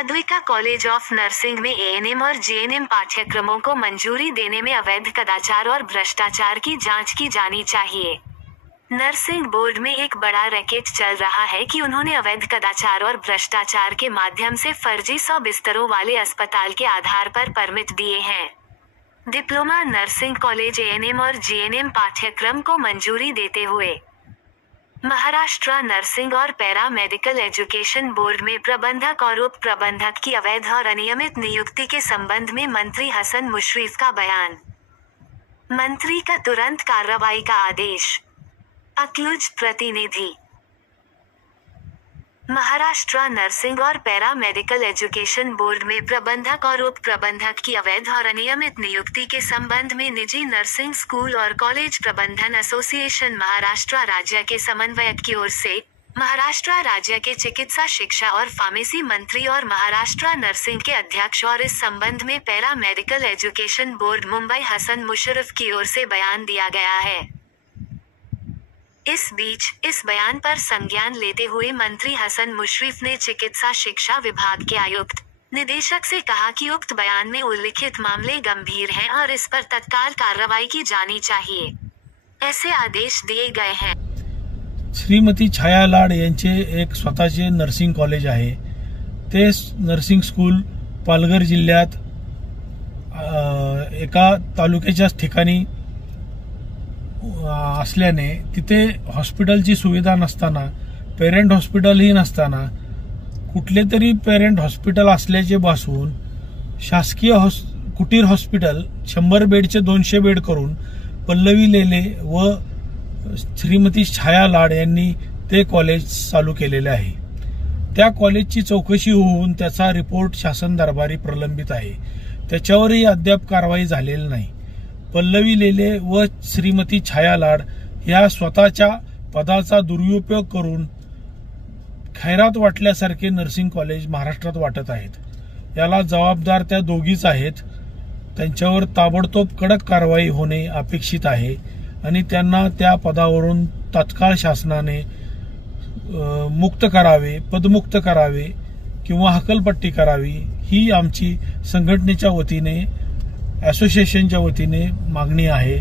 Advika college of nursing में ANM और GNM पाठ्यक्रमों को मंजूरी देने में अवैध कदाचार और भ्रष्टाचार की जांच की जानी चाहिए। नर्सिंग बोर्ड में एक बड़ा रैकेट चल रहा है कि उन्होंने अवैध कदाचार और भ्रष्टाचार के माध्यम से फर्जी 100 बिस्तरों वाले अस्पताल के आधार पर परमिट दिए हैं। डिप्लोमा नर्सिंग कॉलेज एएनएम और जीएनएम पाठ्यक्रम को मंजूरी देते हुए महाराष्ट्र नर्सिंग और पैरा मेडिकल एजुकेशन बोर्ड में प्रबंधक और उप प्रबंधक की अवैध और अनियमित नियुक्ति के संबंध में मंत्री हसन मुशर्रफ का बयान। मंत्री का तुरंत कार्रवाई का आदेश। अक्लुज प्रतिनिधि। महाराष्ट्र नर्सिंग और पैरा मेडिकल एजुकेशन बोर्ड में प्रबंधक और उप प्रबंधक की अवैध और अनियमित नियुक्ति के संबंध में निजी नर्सिंग स्कूल और कॉलेज प्रबंधन एसोसिएशन महाराष्ट्र राज्य के समन्वयक की ओर से महाराष्ट्र राज्य के चिकित्सा शिक्षा और फार्मेसी मंत्री और महाराष्ट्र नर्सिंग के अध्यक्ष और इस संबंध में paramedical education board Mumbai Hasan Musharraf की ओर से बयान दिया गया है। इस बीच इस बयान पर संज्ञान लेते हुए मंत्री हसन मुशर्रफ ने चिकित्सा शिक्षा विभाग के आयुक्त निदेशक से कहा कि उक्त बयान में उल्लिखित मामले गंभीर हैं और इस पर तत्काल कार्रवाई की जानी चाहिए, ऐसे आदेश दिए गए हैं। श्रीमती छाया लाड यांचे एक स्वतःचे नर्सिंग कॉलेज आहे। ते नर्सिंग स्कूल पालघर जिल्ह्यात एका तालुक्याच्याच ठिकाणी असल्याने तिथे हॉस्पिटलची सुविधा नसताना, पेरेंट हॉस्पिटलही नसताना, कुठले तरी पेरेंट हॉस्पिटल असल्याचे भासून शासकीय कुटीर हॉस्पिटल 100 बेडचे 200 बेड करून पल्लवी लेले व श्रीमती छाया लाड यांनी ते कॉलेज चालू केलेले आहे। त्या कॉलेजची चौकशी होऊन त्याचा रिपोर्ट शासन दरबारी प्रलंबित आहे। त्याच्यावरही अद्याप कारवाई झालेली नाही। पल्लवी लेले व श्रीमती छाया लाड या स्वतःच्या पदाचा दुरुपयोग करून खैरात वाटल्यासारखे नर्सिंग कॉलेज महाराष्ट्रात वाटत आहेत। याला जबाबदार त्या दोघीच आहेत। त्यांच्यावर ताबडतोब कडक कारवाई होणे अपेक्षित आहे आणि त्यांना त्या पदावरून तत्काळ शासनाने मुक्त करावे, पदमुक्त करावे किंवा हकलपट्टी करावी ही आमची संघटनेच्या वतीने, असोसिएशनच्या वतीने मागणी आहे।